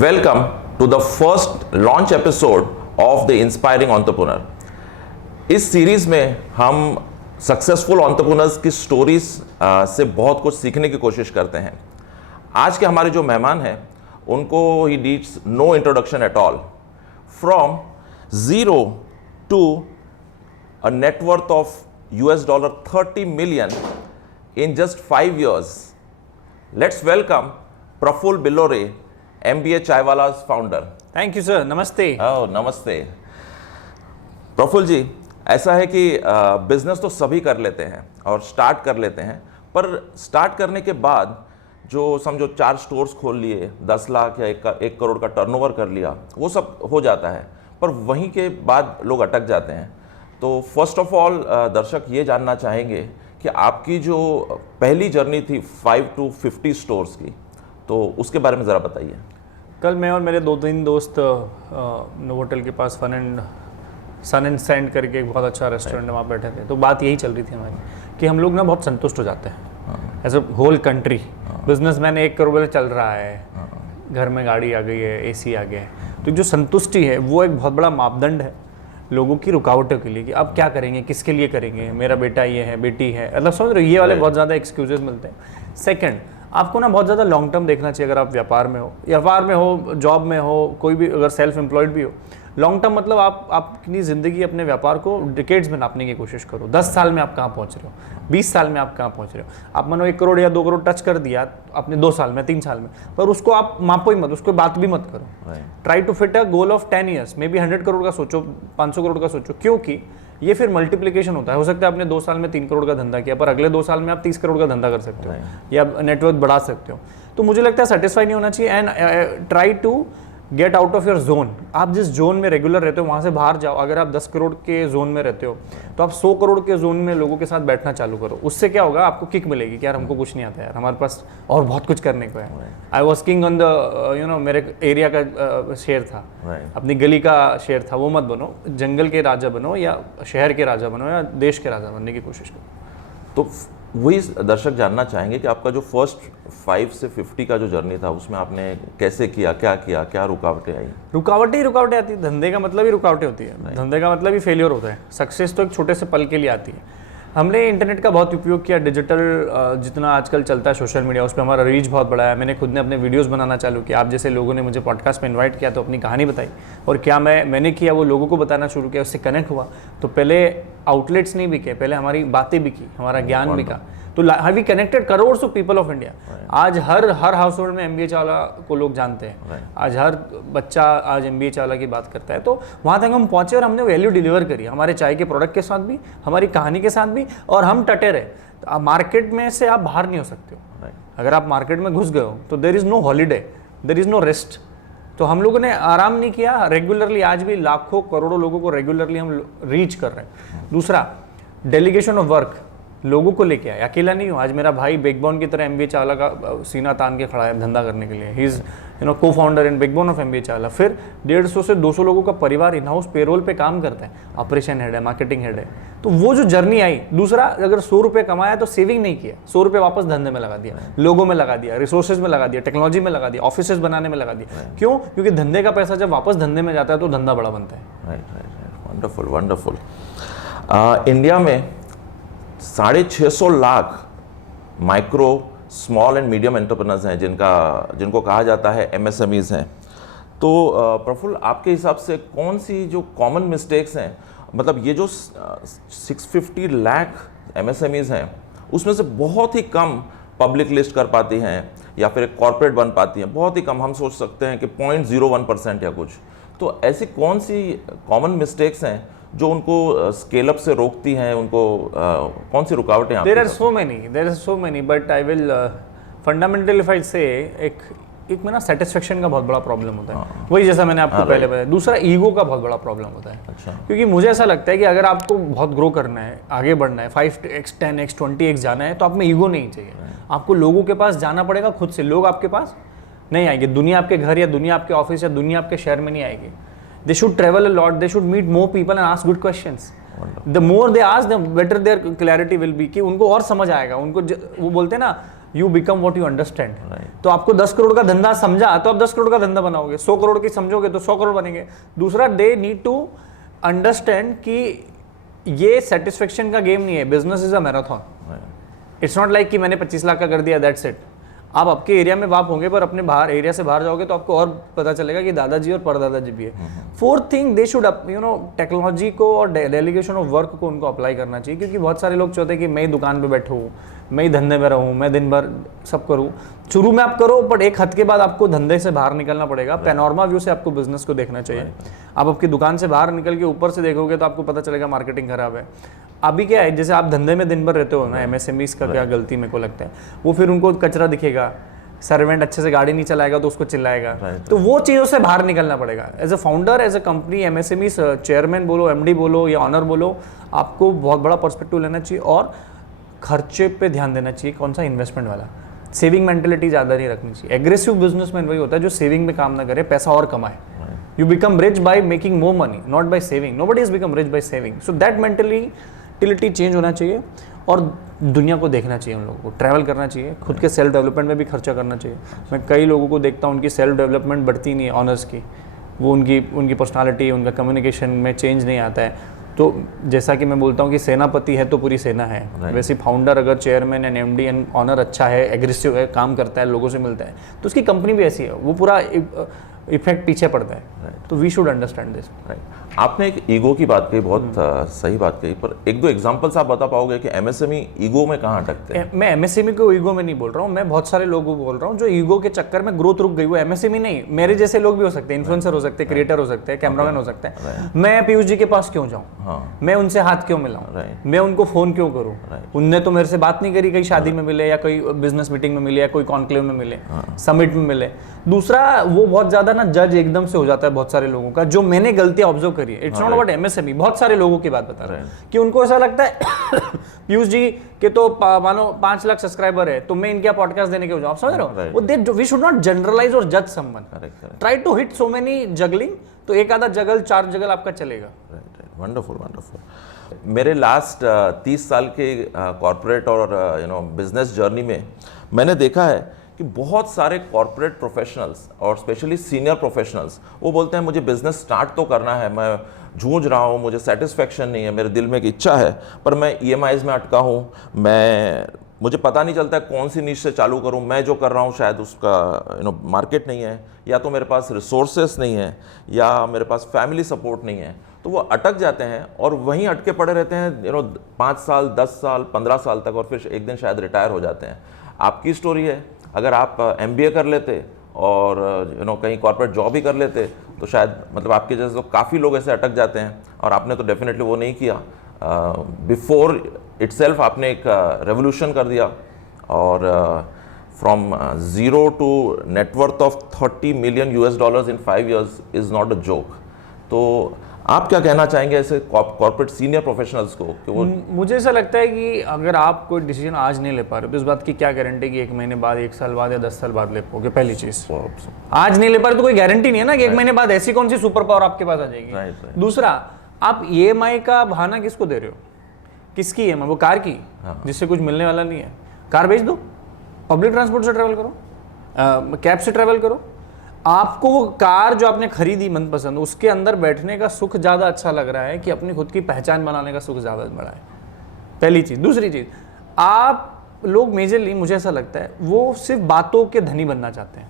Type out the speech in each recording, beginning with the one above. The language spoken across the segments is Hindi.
Welcome to the first launch episode of the Inspiring Entrepreneur। इस सीरीज में हम सक्सेसफुल एंटरप्रेन्योर्स की स्टोरीज से बहुत कुछ सीखने की कोशिश करते हैं। आज के हमारे जो मेहमान हैं उनको ही needs no introduction at all. From zero to a net worth of $30 million in just 5 years। Let's welcome Praful Bilore, MBA Chaiwala's founder. Thank you sir, नमस्ते। नमस्ते प्रफुल्ल जी। ऐसा है कि बिजनेस तो सभी कर लेते हैं और स्टार्ट कर लेते हैं, पर स्टार्ट करने के बाद जो समझो 4 स्टोर्स खोल लिए, 10 लाख या 1 करोड़ का टर्नओवर कर लिया, वो सब हो जाता है, पर वहीं के बाद लोग अटक जाते हैं। तो फर्स्ट ऑफ ऑल दर्शक ये जानना चाहेंगे कि आपकी जो पहली जर्नी थी 5 to 50 स्टोर्स की, तो उसके बारे में ज़रा बताइए। कल मैं और मेरे 2-3 दोस्त नोवोटेल के पास सन एंड सैंड करके एक बहुत अच्छा रेस्टोरेंट है, वहाँ बैठे थे। तो बात यही चल रही थी हमारी कि हम लोग ना बहुत संतुष्ट हो जाते हैं as a whole country. Businessman 1 crore चल रहा है, घर में गाड़ी आ गई है, AC आ गया है। तो जो संतुष्टि है वो एक बहुत बड़ा मापदंड है लोगों की रुकावटों के लिए कि अब क्या करेंगे, किसके लिए करेंगे, मेरा बेटा ये है, बेटी है, मतलब समझ रहे हो, ये वाले बहुत ज़्यादा एक्सक्यूजेस मिलते हैं। सेकंड, आपको ना बहुत ज़्यादा लॉन्ग टर्म देखना चाहिए। अगर आप व्यापार में हो, जॉब में हो, कोई भी अगर सेल्फ एम्प्लॉयड भी हो, लॉन्ग टर्म मतलब आप अपनी ज़िंदगी, अपने व्यापार को डिकेड्स में नापने की कोशिश करो। 10 साल में आप कहाँ पहुँच रहे हो, 20 साल में आप कहाँ पहुँच रहे हो। आप मानो 1 करोड़ या 2 करोड़ टच कर दिया अपने 2 साल में, 3 साल में, पर उसको आप मापो ही मत, उसको बात भी मत करो। Try to fit a goal of 10 years, may be 100 crore का सोचो, 500 करोड़ का सोचो, क्योंकि ये फिर मल्टीप्लिकेशन होता है। हो सकता है आपने 2 साल में 3 करोड़ का धंधा किया, पर अगले 2 साल में आप 30 करोड़ का धंधा कर सकते हो या नेटवर्क बढ़ा सकते हो। तो मुझे लगता है सेटिस्फाई नहीं होना चाहिए and try to get out of your zone. आप जिस जोन में रेगुलर रहते हो वहाँ से बाहर जाओ। अगर आप 10 करोड़ के जोन में रहते हो तो आप 100 करोड़ के जोन में लोगों के साथ बैठना चालू करो। उससे क्या होगा, आपको किक मिलेगी कि यार हमको कुछ नहीं आता यार, हमारे पास और बहुत कुछ करने को है। I was king on the मेरे एरिया का शेर था, अपनी गली का शेर था। वो मत बनो, जंगल के राजा बनो या शहर के राजा बनो या देश के राजा बनने की कोशिश करो। तो वही दर्शक जानना चाहेंगे कि आपका जो फर्स्ट 5 से 50 का जो जर्नी था, उसमें आपने कैसे किया, क्या रुकावटें आई? रुकावटें आती है। धंधे का मतलब ही रुकावटें होती है, धंधे का मतलब ही फेलियर होता है। सक्सेस तो एक छोटे से पल के लिए आती है। हमने इंटरनेट का बहुत उपयोग किया, डिजिटल जितना आजकल चलता है, सोशल मीडिया, उस पर हमारा रीच बहुत बड़ा है। मैंने खुद ने अपने वीडियोस बनाना चालू किया। आप जैसे लोगों ने मुझे पॉडकास्ट में इनवाइट किया तो अपनी कहानी बताई, और क्या मैंने किया वो लोगों को बताना शुरू किया, उससे कनेक्ट हुआ। तो पहले आउटलेट्स नहीं बिके, पहले हमारी बातें बिकी, हमारा ज्ञान बिका। तो have we connected crores of people of India. आज हर हाउस होल्ड में MBA चावला को लोग जानते हैं। आज हर बच्चा आज MBA चावला की बात करता है। तो वहाँ तक हम पहुँचे और हमने वैल्यू डिलीवर करी, हमारे चाय के प्रोडक्ट के साथ भी, हमारी कहानी के साथ भी, और हम टटे रहे। तो आप मार्केट में से आप बाहर नहीं हो सकते हो। अगर आप मार्केट में घुस गए हो तो there is no holiday, there is no rest. तो हम लोगों ने आराम नहीं किया, रेगुलरली आज भी लाखों करोड़ों लोगों को रेगुलरली हम रीच कर रहे हैं। दूसरा, डेलीगेशन ऑफ वर्क, लोगों को लेके आए, अकेला नहीं हूँ। आज मेरा भाई बैकबोन की तरह MBA चावला का सीना तान के खड़ा है धंधा करने के लिए। ही इज़ को founder and backbone of MBA Chawla. फिर 150 से 200 लोगों का परिवार इन हाउस पेरोल पे काम करता है, ऑपरेशन हेड है, मार्केटिंग हेड है। तो वो जो जर्नी आई। दूसरा, अगर 100 रुपये कमाया तो सेविंग नहीं किया, 100 रुपये वापस धंधे में लगा दिया, लोगों में लगा दिया, रिसोर्सेज में लगा दिया, टेक्नोलॉजी में लगा दिया, ऑफिसेज बनाने में लगा दिया। क्यों? क्योंकि धंधे का पैसा जब वापस धंधे में जाता है तो धंधा बड़ा बनता है। वंडरफुल। इंडिया में 650 lakh micro, small and medium entrepreneurs हैं जिनको कहा जाता है MSMEs हैं। तो प्रफुल्ल, आपके हिसाब से कौन सी जो कॉमन मिस्टेक्स हैं, मतलब ये जो 650 लाख MSMEs हैं, उसमें से बहुत ही कम पब्लिक लिस्ट कर पाती हैं या फिर एक कॉर्पोरेट बन पाती हैं, बहुत ही कम। हम सोच सकते हैं कि 0.01% या कुछ। तो ऐसी कौन सी कॉमन मिस्टेक्स हैं जो उनको स्केल अप से रोकती हैं, उनको कौन सी रुकावटें? There are so many but I will fundamental if I say एक में ना सेटिस्फेक्शन का बहुत बड़ा प्रॉब्लम होता है। वही जैसा मैंने आपको पहले बताया। दूसरा, ईगो का बहुत बड़ा प्रॉब्लम होता है। अच्छा। क्योंकि मुझे ऐसा लगता है कि अगर आपको बहुत ग्रो करना है, आगे बढ़ना है, 5x 10x 20x जाना है, तो आप में ईगो नहीं चाहिए। आपको लोगों के पास जाना पड़ेगा खुद से। लोग आपके पास नहीं आएंगे, दुनिया आपके घर या दुनिया आपके ऑफिस या दुनिया आपके शहर में नहीं आएगी। They should travel a lot, they should meet more people and ask good questions. The more they ask, the better their clarity will be। कि उनको और समझ आएगा। उनको वो बोलते हैं ना, you become what you understand. Right. तो आपको 10 करोड़ का धंधा समझा तो आप 10 करोड़ का धंधा बनाओगे, 100 करोड़ की समझोगे तो 100 करोड़ बनेंगे। दूसरा, दे नीड टू अंडरस्टैंड कि ये सेटिस्फेक्शन का गेम नहीं है, business is a marathon. It's not like कि मैंने 25 लाख का कर दिया, दैट्स इट। आप आपके एरिया में आप होंगे, पर अपने बाहर एरिया से बाहर जाओगे तो आपको और पता चलेगा कि दादाजी और परदादाजी भी है। Fourth thing, they should technology को और डेलीगेशन ऑफ वर्क को उनको अप्लाई करना चाहिए, क्योंकि बहुत सारे लोग चाहते हैं कि मैं ही दुकान पे बैठूँ, मैं ही धंधे में रहूँ, मैं दिन भर सब करूँ। शुरू में आप करो, बट एक हद के बाद आपको धंधे से बाहर निकलना पड़ेगा। पैनोरमा व्यू से आपको बिजनेस को देखना चाहिए। आप आपकी दुकान से बाहर निकल के ऊपर से देखोगे तो आपको पता चलेगा मार्केटिंग खराब है। अभी क्या है, जैसे आप धंधे में दिन भर रहते हो ना, MSMEs का क्या गलती मेरे को लगता है, वो फिर उनको कचरा दिखेगा, सर्वेंट अच्छे से गाड़ी नहीं चलाएगा तो उसको चिल्लाएगा। तो वो चीज़ों से बाहर निकलना पड़ेगा। As a founder, as a company, MSMEs chairman बोलो, MD बोलो या ऑनर बोलो, आपको बहुत बड़ा पर्सपेक्टिव लेना चाहिए और खर्चे पे ध्यान देना चाहिए। कौन सा? इन्वेस्टमेंट वाला। सेविंग मेंटेलिटी ज़्यादा नहीं रखनी चाहिए। एग्रेसिव बिजनेसमैन वही होता है जो सेविंग में काम ना करे, पैसा और कमाए। You become rich by making more money, not by saving. Nobody is become rich by saving. So that mentality change होना चाहिए और दुनिया को देखना चाहिए। उन लोगों को ट्रैवल करना चाहिए, खुद के सेल्फ डेवलपमेंट में भी खर्चा करना चाहिए। मैं कई लोगों को देखता हूँ, उनकी सेल्फ डेवलपमेंट बढ़ती नहीं है ऑनर्स की, वो उनकी पर्सनालिटी, उनका कम्युनिकेशन में चेंज नहीं आता है। तो जैसा कि मैं बोलता हूँ कि सेनापति है तो पूरी सेना है, वैसे फाउंडर अगर chairman and MD and owner अच्छा है, एग्रेसिव है, काम करता है, लोगों से मिलता है, तो उसकी कंपनी भी ऐसी है, वो पूरा इफेक्ट पीछे पड़ता है। तो वी शुड अंडरस्टैंड दिस। आपने एक ईगो की बात कही, बहुत सही बात कही, पर एक दो एग्जांपल्स आप बता पाओगे कि MSME ईगो में कहाँ अटकते हैं? मैं MSME को ईगो में नहीं बोल रहा हूँ, मैं बहुत सारे लोगों को बोल रहा हूँ जो ईगो के चक्कर में ग्रोथ रुक गई। वो MSME नहीं, मेरे जैसे लोग भी हो सकते हैं, इन्फ्लुएंसर हो सकते हैं, क्रिएटर हो सकते हैं, कैमरामैन हो सकते हैं। मैं पीयूष जी के पास क्यों जाऊँ? मैं उनसे हाथ क्यों मिलाऊं? मैं उनको फोन क्यों करूँ? उनने तो मेरे से बात नहीं करी, कहीं शादी में मिले या कोई बिजनेस मीटिंग में मिले या कोई कॉन्क्लेव में मिले, समिट में मिले। दूसरा, वो बहुत ज्यादा ना जज एकदम से हो जाता है बहुत सारे लोगों का, जो मैंने गलतियां ऑब्जर्व करी है। इट्स नॉट अबाउट MSME, बहुत सारे लोगों की बात बता रहा हूं कि उनको ऐसा लगता है पीयूष जी के तो मानो 5 लाख सब्सक्राइबर है, तो मैं इनके पॉडकास्ट देने के हो जाऊं। आप समझ रहे हो? वो वी शुड नॉट जनरलाइज और जज someone, try to hit so many juggling, तो एक आधा जगल 4 जगल आपका चलेगा। Wonderful wonderful. मेरे लास्ट 30 साल के कॉर्पोरेट और बिजनेस जर्नी में मैंने देखा है कि बहुत सारे कॉर्पोरेट प्रोफेशनल्स और स्पेशली सीनियर प्रोफेशनल्स वो बोलते हैं मुझे बिजनेस स्टार्ट तो करना है, मैं जूझ रहा हूँ, मुझे सेटिस्फेक्शन नहीं है, मेरे दिल में एक इच्छा है, पर मैं EMIs में अटका हूँ, मुझे पता नहीं चलता है कौन सी नीश से चालू करूँ, मैं जो कर रहा हूँ शायद उसका मार्केट नहीं है, या तो मेरे पास रिसोर्सेस नहीं है, या मेरे पास फैमिली सपोर्ट नहीं है। तो वो अटक जाते हैं और वहीं अटके पड़े रहते हैं 5 साल 10 साल 15 साल तक, और फिर एक दिन शायद रिटायर हो जाते हैं। आपकी स्टोरी है, अगर आप MBA कर लेते और कहीं कॉर्पोरेट जॉब ही कर लेते तो शायद मतलब आपके जैसे तो काफ़ी लोग ऐसे अटक जाते हैं, और आपने तो डेफिनेटली वो नहीं किया। बिफोर इटसेल्फ आपने एक रेवोल्यूशन कर दिया, और from 0 to net of $30 million in 5 years is not a joke. तो आप क्या कहना चाहेंगे ऐसे कॉर्पोरेट सीनियर प्रोफेशनल्स को कि वो? मुझे ऐसा लगता है कि अगर आप कोई डिसीजन आज नहीं ले पा रहे तो इस बात की क्या गारंटी कि 1 महीने बाद, 1 साल बाद या 10 साल बाद ले पाओगे? पहली चीज, आज नहीं ले पा रहे तो कोई गारंटी नहीं है ना कि 1 महीने बाद ऐसी कौन सी सुपर पावर आपके पास आ जाएगी। दूसरा, आप EMI का बहाना किसको दे रहे हो? किसकी EMI? वो कार की, जिससे कुछ मिलने वाला नहीं है। कार बेच दो, पब्लिक ट्रांसपोर्ट से ट्रेवल करो, कैब से ट्रेवल करो। आपको वो कार जो आपने खरीदी मनपसंद, उसके अंदर बैठने का सुख ज़्यादा अच्छा लग रहा है कि अपनी खुद की पहचान बनाने का सुख ज़्यादा बड़ा है। पहली चीज़। दूसरी चीज़, आप लोग मेजरली, मुझे ऐसा लगता है, वो सिर्फ बातों के धनी बनना चाहते हैं।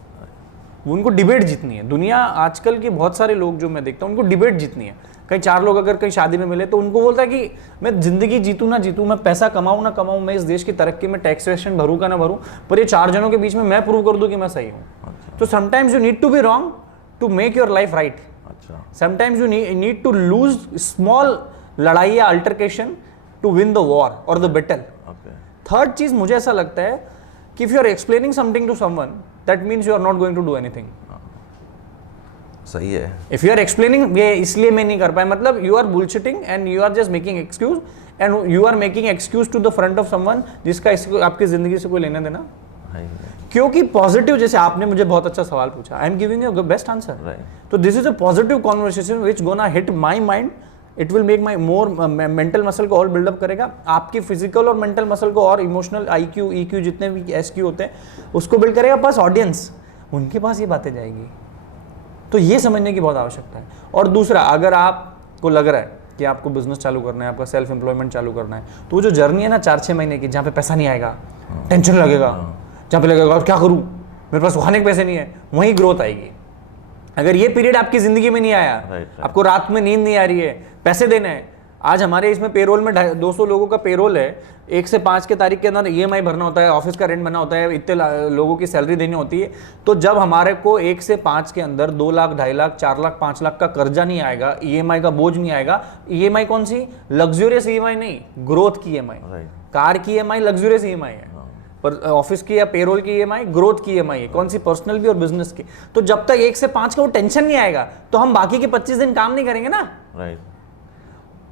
वो उनको डिबेट जीतनी है। दुनिया आजकल के बहुत सारे लोग जो मैं देखता हूँ, उनको डिबेट जीतनी है। कहीं 4 लोग अगर कहीं शादी में मिले तो उनको बोलता है कि मैं जिंदगी जीतूँ ना जीतूँ, मैं पैसा कमाऊँ ना कमाऊँ, मैं इस देश की तरक्की में टैक्सेशन भरूँ का ना भरूँ, पर ये 4 जनों के बीच में मैं प्रूव कर दूँ कि मैं सही हूँ। तो sometimes you need to be wrong to make your life right. Sometimes you need to lose small लड़ाई या altercation to win the war और द बैटल। थर्ड चीज मुझे ऐसा लगता है कि if you are explaining something to someone, that means you are not going to do anything. सही है। इफ यू आर एक्सप्लेनिंग ये इसलिए मैं नहीं कर पाया, मतलब you are bullshitting and you are just making excuse, and you are making excuse to the front of someone जिसका आपकी जिंदगी से कोई लेना देना। क्योंकि पॉजिटिव, जैसे आपने मुझे बहुत अच्छा सवाल पूछा, I am giving you best answer. तो this is a positive conversation which gonna hit my mind it will make my more mental muscle को और बिल्डअप करेगा, आपकी फिजिकल और मेंटल मसल को और इमोशनल IQ EQ जितने भी SQ होते हैं उसको बिल्ड करेगा। पास ऑडियंस, उनके पास ये बातें जाएगी। तो ये समझने की बहुत आवश्यकता है। और दूसरा, अगर आपको लग रहा है कि आपको बिजनेस चालू करना है, आपका सेल्फ एम्प्लॉयमेंट चालू करना है, तो वो जो जर्नी है ना 4-6 महीने की, जहाँ पे पैसा नहीं आएगा, टेंशन लगेगा, जहाँ पे लगेगा क्या करूँ, मेरे पास खाने के पैसे नहीं है, वहीं ग्रोथ आएगी। अगर ये पीरियड आपकी जिंदगी में नहीं आया, आपको रात में नींद नहीं आ रही है, पैसे देने हैं, आज हमारे इसमें पेरोल में 200 लोगों का पेरोल है, 1 से 5 के तारीख के अंदर EMI भरना होता है, ऑफिस का रेंट भरना होता है, इतने लोगों की सैलरी देनी होती है। तो जब हमारे को 1 से 5 के अंदर 2 लाख, 2.5 लाख, 4 लाख, 5 लाख का कर्जा नहीं आएगा, EMI का बोझ नहीं आएगा। EMI कौन सी? लग्जूरियस EMI नहीं, ग्रोथ की EMI। कार की EMI लग्जूरियस EMI है, पर ऑफिस की या पेरोल की EMI ग्रोथ की EMI है। कौन सी? पर्सनल भी और बिजनेस की। तो जब तक 1 से 5 का वो टेंशन नहीं आएगा, तो हम बाकी के 25 दिन काम नहीं करेंगे ना।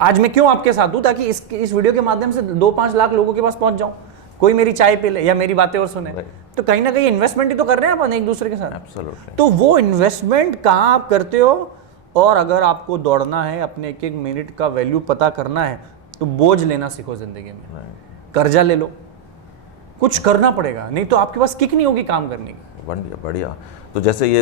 आज मैं क्यों आपके साथ हूं? ताकि इस वीडियो के माध्यम से 2-5 लाख लोगों के पास पहुंच जाऊं, कोई मेरी चाय पी ले या मेरी बातें और सुने। तो कहीं ना कहीं इन्वेस्टमेंट ही तो कर रहे हैं अपन एक दूसरे के साथ। Absolutely. तो वो इन्वेस्टमेंट कहाँ आप करते हो? और अगर आपको दौड़ना है, अपने 1-1 मिनट का वैल्यू पता करना है, तो बोझ लेना सीखो जिंदगी में। कर्जा ले लो, कुछ करना पड़ेगा, नहीं तो आपके पास किक नहीं होगी काम करने की। बढ़िया बढ़िया। तो जैसे ये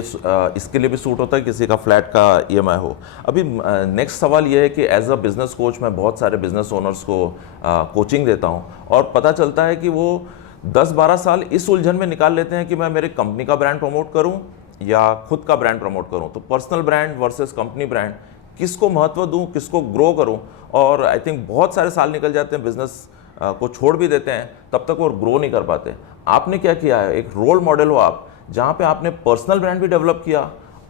इसके लिए भी सूट होता है किसी का फ्लैट का EMI हो। अभी नेक्स्ट सवाल ये है कि एज अ बिजनेस कोच मैं बहुत सारे बिजनेस ओनर्स को कोचिंग देता हूँ, और पता चलता है कि वो 10-12 साल इस उलझन में निकाल लेते हैं कि मैं मेरे कंपनी का ब्रांड प्रमोट करूँ या खुद का ब्रांड प्रमोट करूँ। तो personal brand versus company brand, किसको महत्व दूँ, किसको ग्रो करूँ? और आई थिंक बहुत सारे साल निकल जाते हैं, बिजनेस को छोड़ भी देते हैं, तब तक वो ग्रो नहीं कर पाते। आपने क्या किया है? एक रोल मॉडल हो आप, जहाँ पे आपने पर्सनल ब्रांड भी डेवलप किया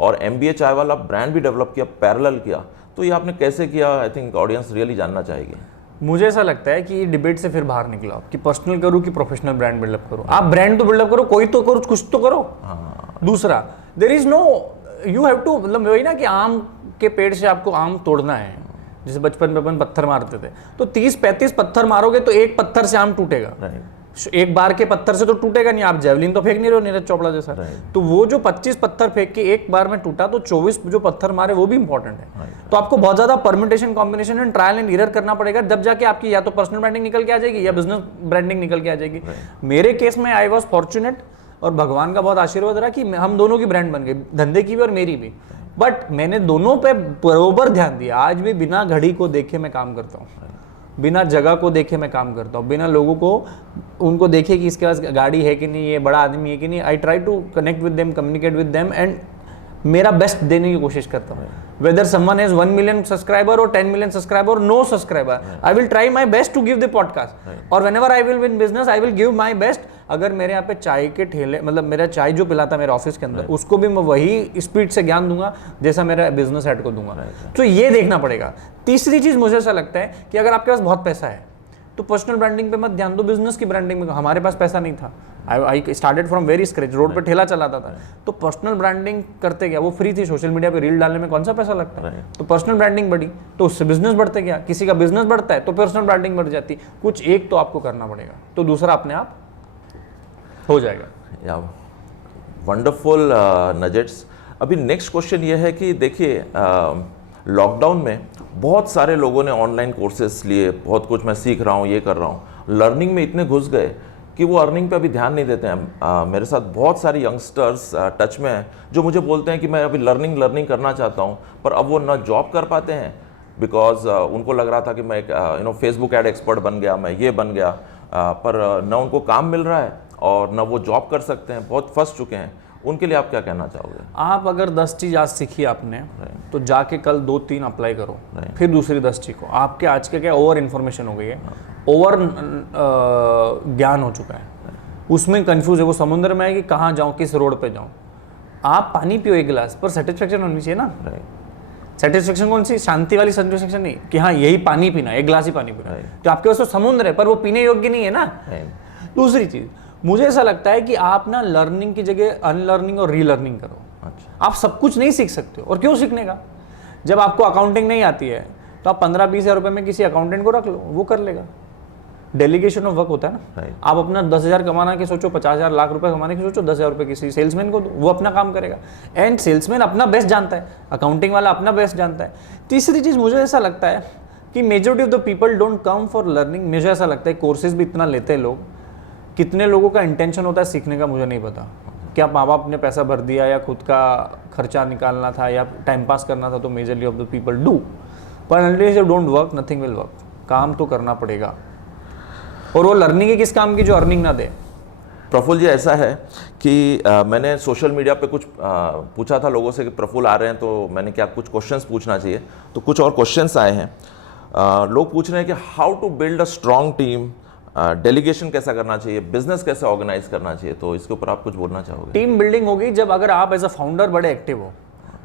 और MBA चाय वाला ब्रांड भी डेवलप किया, पैरेलल किया। तो ये आपने कैसे किया? आई थिंक ऑडियंस रियली जानना चाहेगी। मुझे ऐसा लगता है कि डिबेट से फिर बाहर निकलो कि पर्सनल करूँ कि प्रोफेशनल ब्रांड बिल्डअप करो। आप ब्रांड तो बिल्डअप करो, कोई तो करो, कुछ तो करो। दूसरा, there is no you have to, मतलब वही ना कि आम के पेड़ से आपको आम तोड़ना है। जैसे बचपन में अपन पत्थर मारते थे, तो 30-35 पत्थर मारोगे तो एक पत्थर से आम टूटेगा। एक बार के पत्थर से तो टूटेगा नहीं। आप जेवलिन तो फेंक नहीं रहे हो नीरज चोपड़ा जैसा। तो वो जो 25 पत्थर फेंक के एक बार में टूटा, तो 24 जो पत्थर मारे वो भी इंपॉर्टेंट है। तो आपको बहुत ज्यादा permutation, combination and trial and error करना पड़ेगा, जब जाके आपकी या तो पर्सनल ब्रांडिंग निकल के आ जाएगी या बिजनेस ब्रांडिंग निकल के आ जाएगी। मेरे केस में आई वॉज फॉर्चुनेट, और भगवान का बहुत आशीर्वाद रहा कि हम दोनों की ब्रांड बन गई, धंधे की भी और मेरी भी। बट मैंने दोनों पे बरोबर ध्यान दिया। आज भी बिना घड़ी को देखे मैं काम करता हूँ, बिना जगह को देखे मैं काम करता हूँ, बिना लोगों को उनको देखे कि इसके पास गाड़ी है कि नहीं, ये बड़ा आदमी है कि नहीं। I try to connect with them, communicate with them, and मेरा बेस्ट देने की कोशिश करता हूँ। Whether someone has 1 million subscriber और 10 million subscriber, no subscriber, I will try my best to give the podcast. और whenever I will win business, I will give my best. अगर मेरे यहाँ पे चाय के ठेले, मतलब मेरा चाय जो पिलाता मेरे ऑफिस के अंदर, उसको भी मैं वही स्पीड से ज्ञान दूंगा जैसा मेरा बिजनेस हेड को दूंगा। तो ये देखना पड़ेगा। तीसरी चीज मुझे ऐसा लगता है कि अगर आपके पास बहुत पैसा है तो पर्सनल ब्रांडिंग पे मत ध्यान दो, बिजनेस की ब्रांडिंग में। हमारे पास पैसा नहीं था, I started from very scratch, road पे ठेला चलाता था। तो पर्सनल ब्रांडिंग करते गया, वो फ्री थी। सोशल मीडिया पे रील डालने में कौन सा पैसा लगता है? तो पर्सनल ब्रांडिंग बढ़ी, तो उससे बिजनेस बढ़ते गया। किसी का बिजनेस बढ़ता है तो पर्सनल ब्रांडिंग बढ़ जाती। कुछ एक तो आपको करना पड़ेगा, तो दूसरा अपने आप हो जाएगा। या वंडरफुल नजेट्स। अभी नेक्स्ट क्वेश्चन ये है कि देखिए, लॉकडाउन में बहुत सारे लोगों ने ऑनलाइन कोर्सेस लिए, बहुत कुछ मैं सीख रहा हूँ, ये कर रहा हूँ, लर्निंग में इतने घुस गए कि वो अर्निंग पे अभी ध्यान नहीं देते हैं। मेरे साथ बहुत सारे यंगस्टर्स टच में हैं जो मुझे बोलते हैं कि मैं अभी लर्निंग करना चाहता हूँ, पर अब वो ना जॉब कर पाते हैं बिकॉज उनको लग रहा था कि मैं एक फेसबुक एड एक्सपर्ट बन गया, मैं ये बन गया, पर न उनको काम मिल रहा है और न वो जॉब कर सकते हैं, बहुत फंस चुके हैं। उनके लिए आप क्या कहना चाहोगे? आप अगर 10 चीज़ आज सीखी आपने, तो जाके कल 2-3 अप्लाई करो, फिर दूसरी 10 सीखो। आपके आज के क्या ओवर इन्फॉर्मेशन हो गई है, ओवर ज्ञान हो चुका है, उसमें कंफ्यूज है। वो समुद्र में है कि कहाँ जाऊँ, किस रोड पे जाऊँ। आप पानी पियो एक गिलास, पर सेटिस्फेक्शन होनी चाहिए ना। सेटिस्फेक्शन कौन सी? शांति वाली सेटिस्फेक्शन नहीं कि हाँ यही पानी पीना, एक गिलास ही पानी पीना। तो आपके पास तो समुद्र है, पर वो पीने योग्य नहीं है ना। दूसरी चीज, मुझे ऐसा लगता है कि आप ना लर्निंग की जगह अनलर्निंग और रीलर्निंग करो। आप सब कुछ नहीं सीख सकते हो, और क्यों सीखने का? जब आपको अकाउंटिंग नहीं आती है तो आप 15-20 हज़ार रुपये में किसी अकाउंटेंट को रख लो, वो कर लेगा। डेलीगेशन ऑफ वर्क होता है ना। Right. आप अपना 10,000 कमाना के सोचो, 50,000 लाख रुपए कमाने के सोचो, 10,000 रुपए किसी सेल्समैन को दो, वो अपना काम करेगा। एंड सेल्समैन अपना बेस्ट जानता है, अकाउंटिंग वाला अपना बेस्ट जानता है। तीसरी चीज़ मुझे ऐसा लगता है कि majority of the people don't come for learning. मुझे ऐसा लगता है कोर्सेज भी इतना लेते हैं लोग, कितने लोगों का इंटेंशन होता है सीखने का मुझे नहीं पता। क्या माँ बाप ने पैसा भर दिया या खुद का खर्चा निकालना था या टाइम पास करना था, तो majorly of the people do, पर unless you don't work nothing will work. काम तो करना पड़ेगा, और वो लर्निंग है किस काम की जो अर्निंग ना दे। प्रफुल्ल जी, ऐसा है कि मैंने सोशल मीडिया पे कुछ पूछा था लोगों से कि प्रफुल्ल आ रहे हैं तो मैंने क्या कुछ क्वेश्चंस पूछना चाहिए, तो कुछ और क्वेश्चंस आए हैं। लोग पूछ रहे हैं कि how to build a strong team, delegation कैसा करना चाहिए, बिजनेस कैसे ऑर्गेनाइज करना चाहिए, तो इसके ऊपर आप कुछ बोलना चाहोगे? टीम बिल्डिंग होगी जब अगर आप एज अ फाउंडर बड़े एक्टिव हो,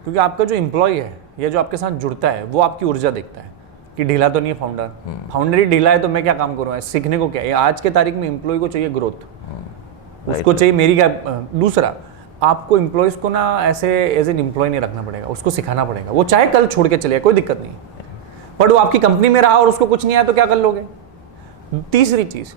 क्योंकि आपका जो एम्प्लॉय है या जो आपके साथ जुड़ता है वो आपकी ऊर्जा देखता है कि ढीला तो नहीं है फाउंडर, फाउंडर ही ढीला है तो मैं क्या काम करूँ, सीखने को क्या है। आज के तारीख में एम्प्लॉय को चाहिए ग्रोथ, उसको चाहिए मेरी क्या। दूसरा, आपको एम्प्लॉयज को ना ऐसे एज एन एम्प्लॉय नहीं रखना पड़ेगा, उसको सिखाना पड़ेगा। वो चाहे कल छोड़ के चले, कोई दिक्कत नहीं, बट वो आपकी कंपनी में रहा और उसको कुछ नहीं आया तो क्या कर लोगे। तीसरी चीज़,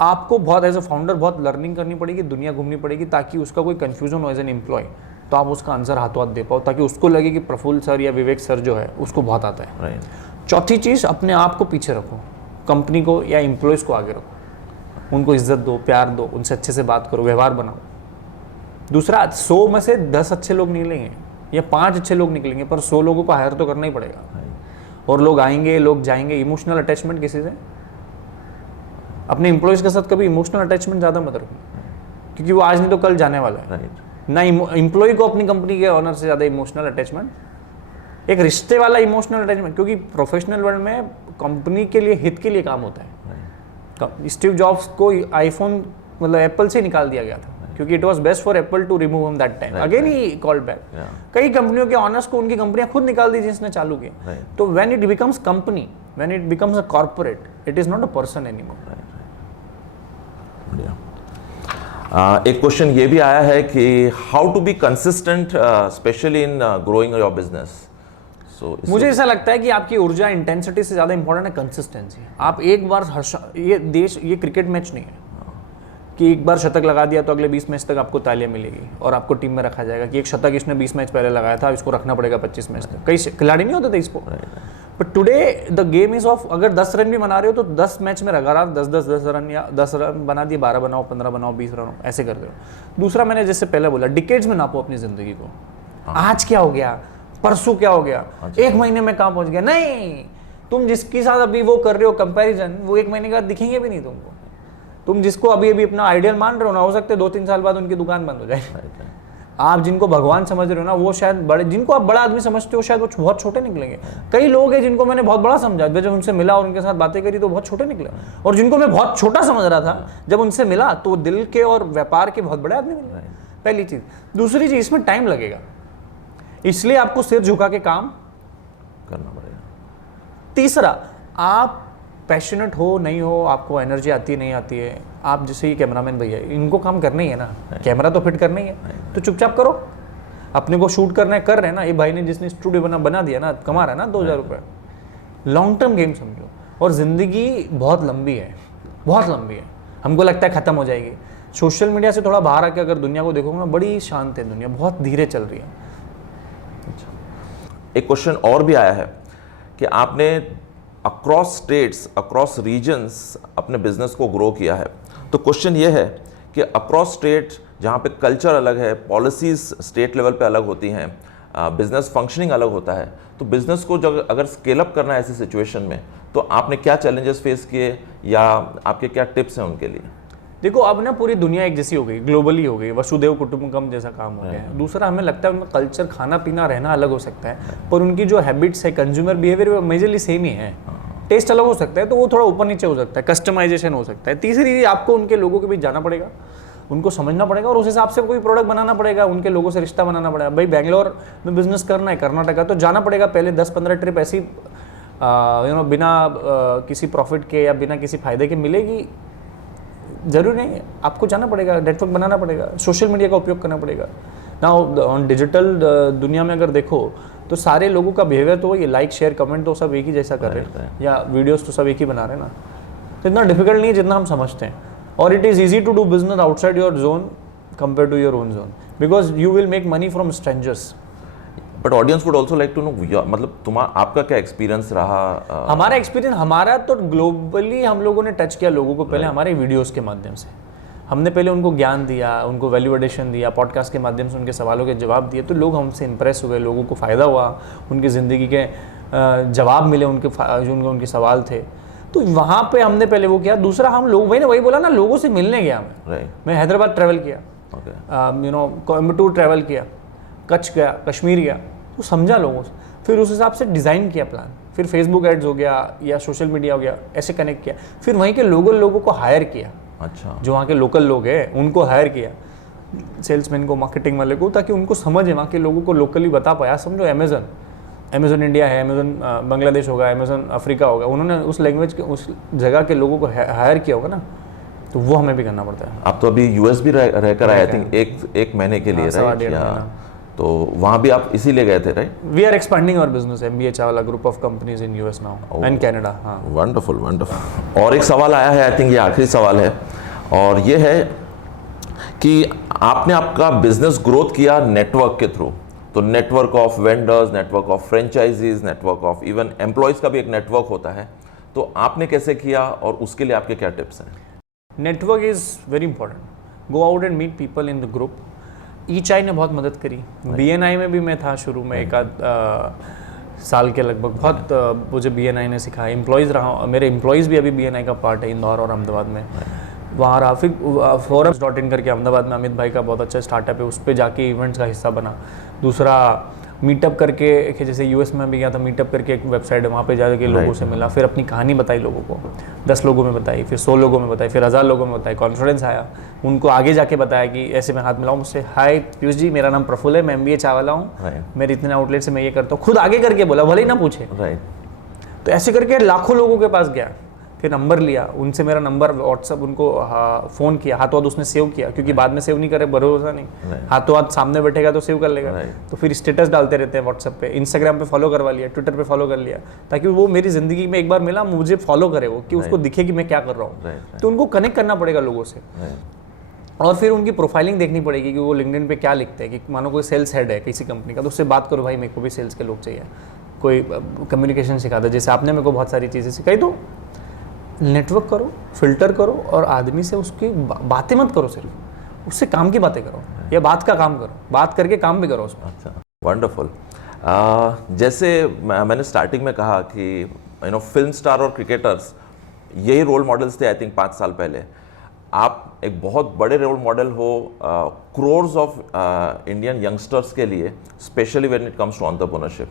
आपको बहुत एज अ फाउंडर बहुत लर्निंग करनी पड़ेगी, दुनिया घूमनी पड़ेगी, ताकि उसका कोई कंफ्यूजन हो एज एन एम्प्लॉय तो आप उसका आंसर हाथों हाथ दे पाओ, ताकि उसको लगे कि प्रफुल्ल सर या विवेक सर जो है उसको बहुत आता है। चौथी चीज़, अपने आप को पीछे रखो, कंपनी को या एम्प्लॉयज़ को आगे रखो, उनको इज्जत दो, प्यार दो, उनसे अच्छे से बात करो, व्यवहार बनाओ। दूसरा, 100 में से 10 अच्छे लोग निकलेंगे या 5 अच्छे लोग निकलेंगे, पर 100 लोगों को हायर तो करना ही पड़ेगा। और लोग आएंगे, लोग जाएंगे। इमोशनल अटैचमेंट किसी से, अपने एम्प्लॉयज़ के साथ कभी इमोशनल अटैचमेंट ज़्यादा मत रखो, क्योंकि वो आज नहीं तो कल जाने वाला है। ना एम्प्लॉय को अपनी कंपनी के ऑनर से ज़्यादा इमोशनल अटैचमेंट, एक रिश्ते वाला इमोशनल अटैचमेंट, क्योंकि प्रोफेशनल वर्ल्ड में कंपनी के लिए हित के लिए काम होता है। स्टीव जॉब्स को आईफोन मतलब एप्पल से निकाल दिया गया था, क्योंकि it was best for Apple to remove him that time. Again he called back. कई कंपनियों के ऑनर्स को उनकी कंपनियां खुद निकाल दी जिसने चालू किया। तो when it becomes company, when it becomes a corporate, it is not a person anymore. एक क्वेश्चन ये भी आया है कि how to be consistent specially in growing your business. मुझे ऐसा लगता है कि आपकी ऊर्जा इंटेंसिटी से ज़्यादा इंपॉर्टेंट है कंसिस्टेंसी। आप एक बार ये क्रिकेट मैच नहीं है कि एक बार शतक लगा दिया तो अगले 20 मैच तक आपको तालियां मिलेगी और आपको टीम में रखा जाएगा कि एक शतक इसने 20 मैच पहले लगाया था, इसको रखना पड़ेगा 25 मैच तक। कई खिलाड़ी नहीं होते थे इसको, but today the game is of, अगर 10 रन भी बना रहे हो तो 10 मैच में लगातार 10 रन, या 10 रन बना दिए, 12 बनाओ, 15 बनाओ, 20 रन ऐसे कर दो। दूसरा, मैंने जैसे पहले बोला, डिकेड्स में नापो अपनी जिंदगी को। आज क्या हो गया, परसों क्या हो गया, एक महीने में कहाँ पहुंच गया। नहीं, तुम जिसके साथ अभी वो कर रहे हो कंपैरिजन, वो एक महीने के बाद दिखेंगे भी नहीं तुमको। तुम जिसको अभी अभी अपना आइडियल मान रहे हो ना, हो सकते 2-3 साल बाद उनकी दुकान बंद हो जाए। आप जिनको भगवान समझ रहे हो ना, वो शायद बड़े, जिनको आप बड़ा आदमी समझते हो शायद वो बहुत छोटे निकलेंगे। कई लोग हैं जिनको मैंने बहुत बड़ा समझा, जब उनसे मिला और उनके साथ बातें करी तो बहुत छोटे निकले, और जिनको मैं बहुत छोटा समझ रहा था जब उनसे मिला तो दिल के और व्यापार के बहुत बड़े आदमी मिले। पहली चीज। दूसरी चीज, इसमें टाइम लगेगा, इसलिए आपको सिर झुका के काम करना पड़ेगा। तीसरा, आप पैशनेट हो नहीं हो, आपको एनर्जी आती है नहीं आती है, आप जैसे ये कैमरामैन भैया, इनको काम करना ही है ना, कैमरा तो फिट करना ही है, तो चुपचाप करो। अपने को शूट करना है, कर रहे हैं ना। ये भाई ने जिसने स्टूडियो बना दिया ना, कमा रहा है ना 2000 रुपये। लॉन्ग टर्म गेम समझो, और ज़िंदगी बहुत लंबी है, बहुत लंबी है। हमको लगता है ख़त्म हो जाएगी। सोशल मीडिया से थोड़ा बाहर आके अगर दुनिया को देखोगे ना, बड़ी शांत है दुनिया, बहुत धीरे चल रही है। एक क्वेश्चन और भी आया है कि आपने अक्रॉस स्टेट्स, अक्रॉस रीजन्स अपने बिजनेस को ग्रो किया है, तो क्वेश्चन ये है कि अक्रॉस स्टेट जहाँ पे कल्चर अलग है, पॉलिसीज स्टेट लेवल पे अलग होती हैं, बिजनेस फंक्शनिंग अलग होता है, तो बिजनेस को जब अगर स्केल अप करना है ऐसी सिचुएशन में, तो आपने क्या चैलेंजेस फेस किए या आपके क्या टिप्स हैं उनके लिए? देखो, अब ना पूरी दुनिया एक जैसी हो गई, ग्लोबली हो गई, वसुदेव कुटुंबकम जैसा काम हो गया है। दूसरा, हमें लगता है उनका कल्चर, खाना पीना रहना अलग हो सकता है, पर उनकी जो हैबिट्स है, कंज्यूमर बिहेवियर, वो मेजरली सेम ही है। टेस्ट अलग हो सकता है, तो वो थोड़ा ऊपर नीचे हो सकता है, कस्टमाइजेशन हो सकता है। तीसरी, आपको उनके लोगों के बीच जाना पड़ेगा, उनको समझना पड़ेगा और उस हिसाब से कोई प्रोडक्ट बनाना पड़ेगा, उनके लोगों से रिश्ता बनाना पड़ेगा। भाई बेंगलोर में बिजनेस करना है, कर्नाटका, तो जाना पड़ेगा पहले 10-15 ट्रिप ऐसी बिना किसी प्रॉफिट के या बिना किसी फायदे के मिलेगी, जरूरी नहीं है। आपको जाना पड़ेगा, नेटवर्क बनाना पड़ेगा, सोशल मीडिया का उपयोग करना पड़ेगा ना। ऑन डिजिटल दुनिया में अगर देखो तो सारे लोगों का बिहेवियर तो वही, लाइक शेयर कमेंट तो सब एक ही जैसा कर रहे हैं, या वीडियोस तो सब एक ही बना रहे हैं ना। तो इतना डिफिकल्ट नहीं है जितना हम समझते हैं, और it is easy to do business outside your zone compare to your own zone, because you will make money from strangers. But audience would also like to know, मतलब आपका क्या एक्सपीरियंस रहा? हमारा एक्सपीरियंस, हमारा तो ग्लोबली हम लोगों ने टच किया लोगों को पहले हमारे वीडियोस के माध्यम से। हमने पहले उनको ज्ञान दिया, उनको वैल्यू एडिशन दिया, पॉडकास्ट के माध्यम से उनके सवालों के जवाब दिए, तो लोग हमसे इंप्रेस हुए, लोगों को फ़ायदा हुआ, उनकी ज़िंदगी के जवाब मिले उनके सवाल थे। तो वहाँ पे हमने पहले वो किया। दूसरा, हम लोग वही बोला ना, लोगों से मिलने गया मैं हैदराबाद ट्रैवल किया, कोयम्बटूर ट्रैवल किया, कच्छ गया, कश्मीर गया, तो समझा लोगों से, फिर उस हिसाब से डिज़ाइन किया प्लान, फिर फेसबुक एड्स हो गया या सोशल मीडिया हो गया, ऐसे कनेक्ट किया, फिर वहीं के लोगों को हायर किया। अच्छा, जो वहाँ के लोकल लोग हैं उनको हायर किया, सेल्समैन को, मार्केटिंग वाले को, ताकि उनको समझे, वहाँ के लोगों को लोकली बता पाया। समझो अमेज़न इंडिया है, अमेज़न बांग्लादेश होगा, अमेज़न अफ्रीका होगा, उन्होंने उस लैंग्वेज के, उस जगह के लोगों को हायर किया होगा ना, तो वो हमें भी करना पड़ता है। आप तो अभी यूएस भी रहकर आए, आई थिंक एक महीने के लिए, राइट? तो वहाँ भी आप इसीलिए गए थे, right? We are expanding our business, MBA Chawla group of companies in US now and Canada. हाँ, वंडरफुल वंडरफुल। और एक सवाल आया है, आई थिंक ये आखिरी सवाल है, और ये है कि आपने आपका बिजनेस ग्रोथ किया नेटवर्क के थ्रू, तो network of vendors, network of franchises, network of even employees का भी एक नेटवर्क होता है, तो आपने कैसे किया और उसके लिए आपके क्या टिप्स हैं? Network is very important. Go out and meet people in the group. EChai ने बहुत मदद करी। BNI में भी मैं था शुरू में, एक आध साल के लगभग, बहुत मुझे BNI ने सिखाया। एम्प्लॉयज़ रहा, मेरे एम्प्लॉयज़ भी अभी BNI का पार्ट है, इंदौर और अहमदाबाद में, वहाँ रहा। फिर forums.in करके अहमदाबाद में अमित भाई का बहुत अच्छा स्टार्टअप है, उस पर जाके इवेंट्स का हिस्सा बना। दूसरा, मीटअप करके, जैसे US में भी गया था, मीटअप करके एक वेबसाइट है, वहाँ पे जाके लोगों से मिला, फिर अपनी कहानी बताई लोगों को, 10 लोगों में बताई, फिर 100 लोगों में बताई, फिर 1000 लोगों में बताई। कॉन्फिडेंस आया, उनको आगे जाके बताया कि ऐसे मैं हाथ मिलाऊँ मुझसे, हाय पीयूष जी, मेरा नाम प्रफुल्ल है, मैं MBA चावला हूँ, मेरे इतने आउटलेट से मैं ये करता हूँ, खुद आगे करके बोला, भले ही ना पूछे। तो ऐसे करके लाखों लोगों के पास गया, फिर नंबर लिया उनसे, मेरा नंबर व्हाट्सअप, उनको फ़ोन किया, हाथों हाथ उसने सेव किया, क्योंकि बाद में सेव नहीं करे, भरोसा नहीं, हाथों हाथ सामने बैठेगा तो सेव कर लेगा। तो फिर स्टेटस डालते रहते हैं व्हाट्सअप पे, इंस्टाग्राम पे फॉलो करवा लिया, ट्विटर पे फॉलो कर लिया, ताकि वो मेरी ज़िंदगी में एक बार मिला, मुझे फॉलो करे वो, कि उसको दिखे कि मैं क्या कर रहा हूँ। तो उनको कनेक्ट करना पड़ेगा लोगों से, और फिर उनकी प्रोफाइलिंग देखनी पड़ेगी कि वो लिंक्डइन पे क्या लिखते हैं। कि मानो कोई सेल्स हेड है किसी कंपनी का, तो उससे बात करो, भाई मेरे को भी सेल्स के लोग चाहिए, कोई कम्युनिकेशन सिखाता है, जैसे आपने मेरे को बहुत सारी चीज़ें सिखाई। तो नेटवर्क करो, फिल्टर करो, और आदमी से उसकी बातें मत करो, सिर्फ उससे काम की बातें करो, या बात का काम करो, बात करके काम भी करो उसमें। अच्छा, वंडरफुल। जैसे मैंने स्टार्टिंग में कहा कि फिल्म स्टार और क्रिकेटर्स यही रोल मॉडल्स थे, आई थिंक 5 साल पहले। आप एक बहुत बड़े रोल मॉडल हो क्रोर्स ऑफ इंडियन यंगस्टर्स के लिए, specially when it comes to entrepreneurship.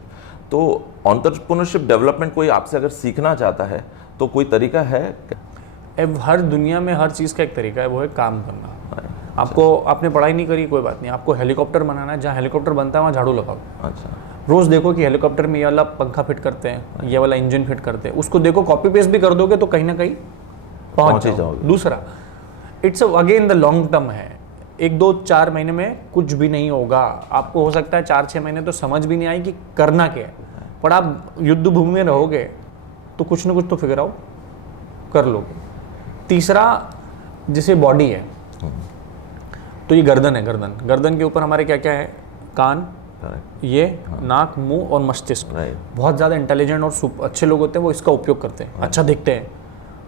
तो एंटरप्रेन्योरशिप डेवलपमेंट कोई आपसे अगर सीखना चाहता है तो कोई तरीका है? हर दुनिया में हर चीज़ का एक तरीका है, वो है काम करना। आपको, आपने पढ़ाई नहीं करी, कोई बात नहीं, आपको हेलीकॉप्टर बनाना है, जहाँ हेलीकॉप्टर बनता है वहाँ झाड़ू लगाओ। अच्छा, रोज़ देखो कि हेलीकॉप्टर में ये वाला पंखा फिट करते हैं, ये वाला इंजन फिट करते हैं, उसको देखो, कॉपी पेस्ट भी कर दोगे तो कहीं ना कहीं पहुँच जाओगे। दूसरा, it's again the long term है, 1-2-4 महीने में कुछ भी नहीं होगा। आपको हो सकता है 4-6 महीने तो समझ भी नहीं आई कि करना क्या है, पर आप युद्ध भूमि में रहोगे तो कुछ ना कुछ तो फिगर आउट कर लोगे। तीसरा, जैसे बॉडी है, तो ये गर्दन है, गर्दन के ऊपर हमारे क्या क्या है, कान, ये नाक, मुंह और मस्तिष्क। बहुत ज़्यादा इंटेलिजेंट और अच्छे लोग होते हैं, वो इसका उपयोग करते हैं, अच्छा दिखते हैं,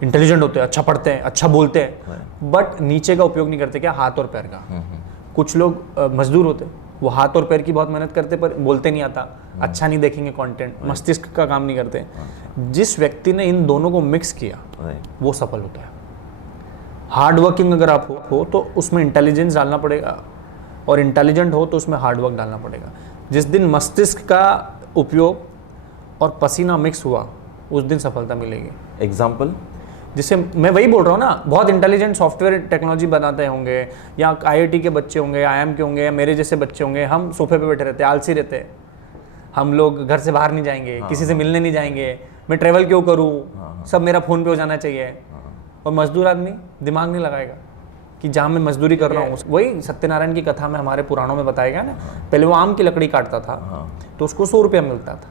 इंटेलिजेंट होते हैं, अच्छा पढ़ते हैं, अच्छा बोलते हैं, बट नीचे का उपयोग नहीं करते, क्या, हाथ और पैर का। कुछ लोग मजदूर होते हैं, वो हाथ और पैर की बहुत मेहनत करते पर बोलते नहीं आता, अच्छा नहीं देखेंगे कंटेंट, मस्तिष्क का काम नहीं करते। जिस व्यक्ति ने इन दोनों को मिक्स किया वो सफल होता है। हार्ड वर्किंग अगर आप हो तो उसमें इंटेलिजेंस डालना पड़ेगा, और इंटेलिजेंट हो तो उसमें हार्ड वर्क डालना पड़ेगा। जिस दिन मस्तिष्क का उपयोग और पसीना मिक्स हुआ, उस दिन सफलता मिलेगी। एग्जाम्पल, जिससे मैं वही बोल रहा हूँ ना, बहुत इंटेलिजेंट सॉफ्टवेयर टेक्नोलॉजी बनाते होंगे, या IIT के बच्चे होंगे, IIM के होंगे, या मेरे जैसे बच्चे होंगे, हम सोफे पे बैठे रहते हैं, आलसी रहते हैं, हम लोग घर से बाहर नहीं जाएंगे, किसी से मिलने नहीं जाएंगे, मैं ट्रैवल क्यों करूँ, सब मेरा फ़ोन पे हो जाना चाहिए। और मजदूर आदमी दिमाग नहीं लगाएगा कि जहाँ मैं मजदूरी कर रहा हूँ, वही सत्यनारायण की कथा में हमारे पुराणों में बताया गया ना, पहले वो आम की लकड़ी काटता था तो उसको 100 रुपया मिलता था,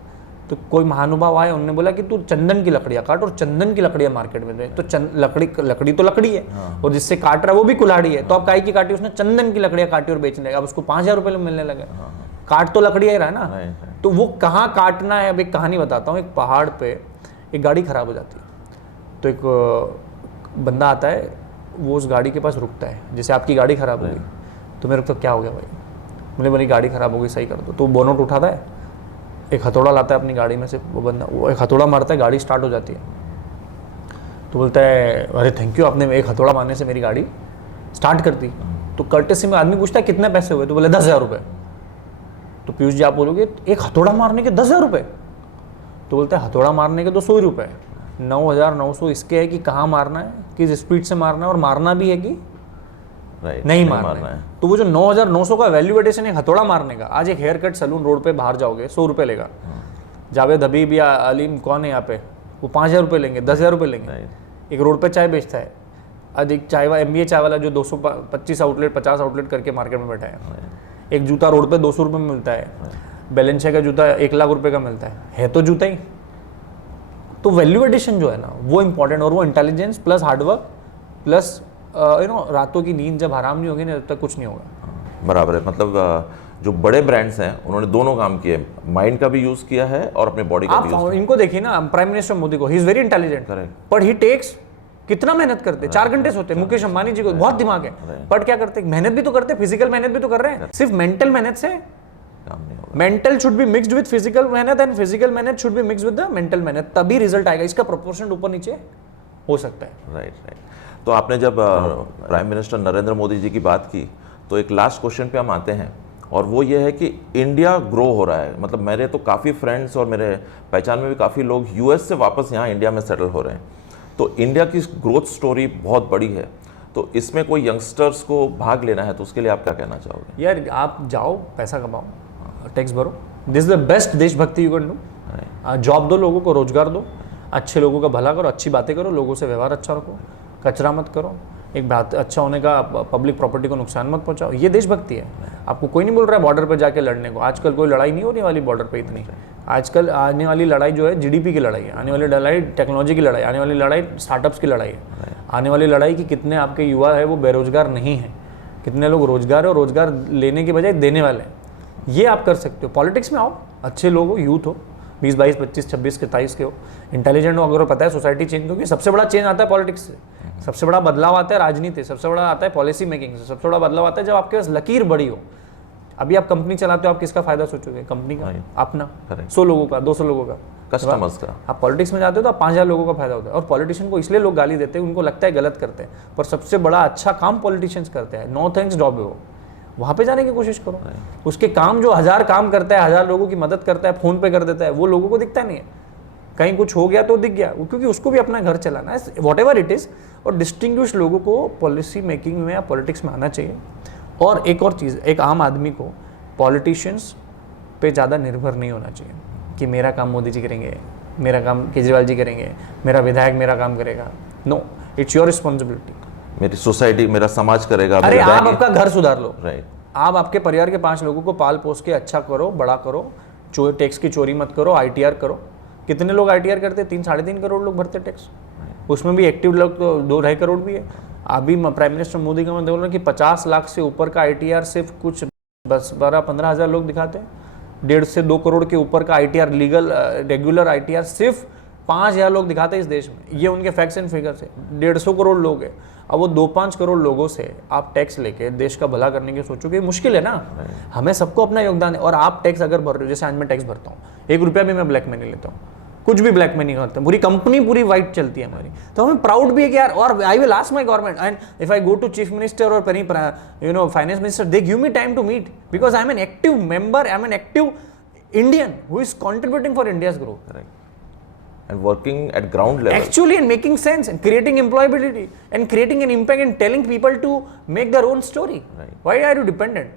तो कोई महानुभाव आए, उन्होंने बोला कि तू चंदन की लकड़ियाँ काट, और चंदन की लकड़ियाँ मार्केट में दे। तो लकड़ी तो लकड़ी है, और जिससे काट रहा है वो भी कुल्हाड़ी है। तो अब काई की काटी, उसने चंदन की लकड़ियाँ काटी और बेचने लगा, अब उसको 5,000 रुपये मिलने लगे। काट तो लकड़ियाँ ही रहा है ना। तो वो कहाँ काटना है, अब एक कहानी बताता हूँ। एक पहाड़ पे एक गाड़ी खराब हो जाती है, तो एक बंदा आता है, वो उस गाड़ी के पास रुकता है। जैसे आपकी गाड़ी खराब हो गई तो मेरे को तो क्या हो गया भाई, मुझे मेरी गाड़ी खराब हो गई, सही कर दो। तो बोनट उठाता है, एक हथौड़ा लाता है अपनी गाड़ी में से, वो बंदा वो एक हथौड़ा मारता है, गाड़ी स्टार्ट हो जाती है। तो बोलता है अरे थैंक यू, आपने एक हथौड़ा मारने से मेरी गाड़ी स्टार्ट कर दी। तो कर्टेसी में आदमी पूछता है कितने पैसे हुए, तो बोले 10,000 रुपये। तो पीयूष जी आप बोलोगे एक हथौड़ा मारने के 10,000 रुपये? तो बोलता है हथौड़ा मारने के तो 100 रुपये, 9,900 इसके है कि कहाँ मारना है, किस स्पीड से मारना है, और मारना भी है कि नहीं मारना है। तो वो जो 9,900 का वैल्यू एडिशन है हथौड़ा मारने का, आज एक हेयर कट सैलून रोड पे बाहर जाओगे 100 रुपये लेगा, जावेद हबीब या अलीम कौन है यहाँ पे, वो 5,000 रुपये लेंगे, 10,000 रुपये लेंगे। एक रोड पे चाय बेचता है, आज एक चाय वाला MBA चाय वाला जो 225 आउटलेट 50 आउटलेट करके मार्केट में बैठा है। एक जूता रोड पे 200 रुपये में मिलता है, बैलेंसिया का जूता 1 लाख रुपए का मिलता है तो जूता ही। तो वैल्यू एडिशन जो है ना वो इंपॉर्टेंट, और वो इंटेलिजेंस प्लस हार्डवर्क प्लस रातों की नींद जब हराम नहीं होगी ना तब तक कुछ नहीं होगा। बराबर है। मतलब जो बड़े ब्रांड्स हैं उन्होंने दोनों काम किए, माइंड का भी यूज किया है और अपने बॉडी का भी यूज किया। इनको देखिए ना, प्राइम मिनिस्टर मोदी को, he is very intelligent, but he takes कितना मेहनत करते, 4 घंटे सोते। मुकेश अंबानी जी को बहुत दिमाग है, बट क्या करते, मेहनत भी तो करते, फिजिकल मेहनत भी तो कर रहे हैं। सिर्फ मेंटल मेहनत से काम नहीं होगा। Mental should be mixed with physical मेहनत, एंड फिजिकल मेहनत should be mixed with the mental मेहनत, तभी रिजल्ट आएगा। इसका प्रोपोर्शन ऊपर नीचे हो सकता है। राइट। तो आपने जब प्राइम मिनिस्टर नरेंद्र मोदी जी की बात की, तो एक लास्ट क्वेश्चन पे हम आते हैं, और वो ये है कि इंडिया ग्रो हो रहा है। मतलब मेरे तो काफ़ी फ्रेंड्स और मेरे पहचान में भी काफ़ी लोग US से वापस यहाँ इंडिया में सेटल हो रहे हैं। तो इंडिया की ग्रोथ स्टोरी बहुत बड़ी है, तो इसमें कोई यंगस्टर्स को भाग लेना है तो उसके लिए आप क्या कहना चाहोगे? यार आप जाओ, पैसा कमाओ, टैक्स भरो, दिस इज द बेस्ट देशभक्ति यू कैन डू। जॉब दो, लोगों को रोजगार दो, अच्छे लोगों का भला करो, अच्छी बातें करो, लोगों से व्यवहार अच्छा रखो, कचरा मत करो, एक बात अच्छा होने का, पब्लिक प्रॉपर्टी को नुकसान मत पहुंचाओ, ये देशभक्ति है। आपको कोई नहीं बोल रहा है बॉर्डर पर जाके लड़ने को, आजकल कोई लड़ाई नहीं होने वाली बॉर्डर पे इतनी। आजकल आने वाली लड़ाई जो है GDP की लड़ाई है, आने वाली लड़ाई टेक्नोलॉजी की लड़ाई, आने वाली लड़ाई स्टार्टअप्स की लड़ाई है, आने वाली लड़ाई कि कितने आपके युवा है वो बेरोजगार नहीं है, कितने लोग रोजगार है और रोजगार लेने के बजाय देने वाले हैं। ये आप कर सकते हो। पॉलिटिक्स में आओ, अच्छे लोग हो, यूथ हो, 20, 22, 25, 26 के 23 के हो, इंटेलिजेंट हो, अगर पता है सोसाइटी चेंज होगी। सबसे बड़ा चेंज आता है पॉलिटिक्स से, सबसे बड़ा बदलाव आता है राजनीति, सबसे बड़ा आता है पॉलिसी मेकिंग से, सबसे बड़ा बदलाव आता है जब आपके पास लकीर बड़ी हो। अभी आप कंपनी चलाते हो, आप किसका फायदा सोचोगे? कंपनी का, अपना, 100 लोगों का, 200 लोगों का, कस्टमर्स का। आप पॉलिटिक्स में जाते हो तो 5,000 लोगों का फायदा होता है। और पॉलिटिशियन को इसलिए लोग गाली देते हैं, उनको लगता है गलत करते हैं, पर सबसे बड़ा अच्छा काम पॉलिटिशियंस करते हैं। नो थैंक्स जॉब है वो, वहाँ पे जाने की कोशिश करो। उसके काम जो 1000 काम करता है, 1000 लोगों की मदद करता है, फोन पे कर देता है, वो लोगों को दिखता नहीं है। कहीं कुछ हो गया तो दिख गया, क्योंकि उसको भी अपना घर चलाना है, वॉट एवर इट इज़। और डिस्टिंग्विश लोगों को पॉलिसी मेकिंग में या पॉलिटिक्स में आना चाहिए। और एक और चीज़, एक आम आदमी को पॉलिटिशियंस पे ज़्यादा निर्भर नहीं होना चाहिए कि मेरा काम मोदी जी करेंगे, मेरा काम केजरीवाल जी करेंगे, मेरा विधायक मेरा काम करेगा। No, it's your responsibility. मेरी सोसाइटी, मेरा समाज करेगा। अरे आप आपका घर सुधार लो, राइट। आप आपके परिवार के 5 लोगों को पाल पोस के अच्छा करो, बड़ा करो, टैक्स की चोरी मत करो, ITR करो। कितने लोग ITR करते? 3, 3.5 करोड़ लोग भरते टैक्स, उसमें भी एक्टिव लोग तो 2-2.5 करोड़ भी है। अभी प्राइम मिनिस्टर मोदी का मैं बोल रहा हूँ कि 50 लाख से ऊपर का ITR सिर्फ कुछ 12-15 हज़ार लोग दिखाते हैं। 1.5 से 2 करोड़ के ऊपर का ITR, लीगल रेगुलर ITR सिर्फ 5,000 लोग दिखाते हैं इस देश में। ये उनके फैक्ट्स एंड फिगर्स है। 150 करोड़ लोग हैं। अब वो 2-5 करोड़ लोगों से आप टैक्स लेके देश का भला करने की सोचोगे, मुश्किल है ना। हमें सबको अपना योगदान है। और आप टैक्स अगर भर रहे हो, जैसे आज मैं टैक्स भरता हूँ, 1 रुपया भी मैं ब्लैक में नहीं लेता हूँ, कुछ भी ब्लैक में नहीं करता, पूरी कंपनी पूरी वाइट चलती है हमारी, तो हमें प्राउड भी है कि यार। और I will ask my government, and if I go to chief minister और any finance minister, they give me time to meet, because I am an active member, I am an active Indian who is contributing for India's growth. And working at ground level. Actually, and making sense, and creating employability, and creating an impact, and telling people to make their own story. Right. Why are you dependent?